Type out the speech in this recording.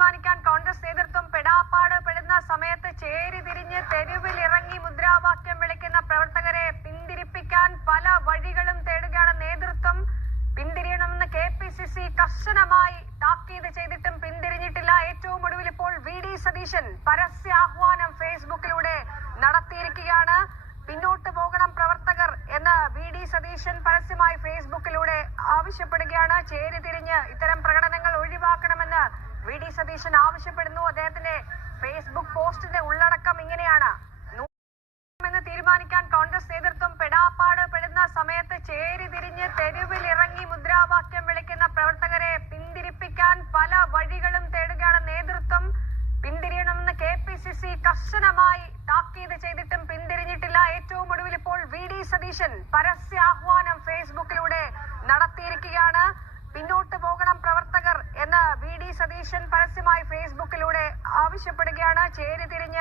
തീരുമാനിക്കാൻ കോൺഗ്രസ് നേതൃത്വം പെടാപ്പാട് പെടുന്ന സമയത്ത് ചേരിതിരിഞ്ഞ് തെരുവിലിറങ്ങി മുദ്രാവാക്യം വിളിക്കുന്ന പ്രവർത്തകരെ പിന്തിരിപ്പിക്കാൻ പല വഴികളും തേടുകയാണ് നേതൃത്വം. പിന്തിരിയണമെന്ന് KPCC കർശനമായി താക്കീത് ചെയ്തിട്ടും പിന്തിരിഞ്ഞിട്ടില്ല. ഏറ്റവും ഒടുവിൽ ഇപ്പോൾ VD സതീശൻ പരസ്യ ആഹ്വാനം ഫേസ്ബുക്കിലൂടെ നടത്തിയിരിക്കുകയാണ്. പിന്നോട്ട് പോകണം പ്രവർത്തകർ എന്ന് VD സതീശൻ പരസ്യമായി ഫേസ്ബുക്കിലൂടെ ആവശ്യപ്പെടുകയാണ്. ചേരിതിരിഞ്ഞ് ഇത്തരം പ്രകടനങ്ങൾ ഒഴിവാക്കണമെന്ന് VD സതീശൻ ആവശ്യപ്പെടുന്നു. അദ്ദേഹത്തിന്റെ ഫേസ്ബുക്ക് പോസ്റ്റിന്റെ ഉള്ളടക്കം ഇങ്ങനെയാണ്: എന്ന് തീരുമാനിക്കാൻ കോൺഗ്രസ് നേതൃത്വം പെടാപ്പാട് പെടുന്ന സമയത്ത് ചേരിതിരിഞ്ഞ് തെരുവിലിറങ്ങി മുദ്രാവാക്യം വിളിക്കുന്ന പ്രവർത്തകരെ പിന്തിരിപ്പിക്കാൻ പല വഴികളും തേടുകയാണ് നേതൃത്വം. പിന്തിരിയണമെന്ന് KPCC കർശനമായി താക്കീത് ചെയ്തിട്ടും പിന്തിരിഞ്ഞിട്ടില്ല. ഏറ്റവും ഒടുവിൽ ഇപ്പോൾ VD സതീശൻ പരസ്യ ആഹ്വാനം ഫേസ്ബുക്കിലൂടെ നടത്തിയിരിക്കുകയാണ്. പിന്നോട്ട് പോകണം പ്രവർത്തകർ എന്ന് VD സതീശൻ പരസ്യമായി ഫേസ്ബുക്കിലൂടെ ആവശ്യപ്പെടുകയാണ്. ചേരിതിരിഞ്ഞ്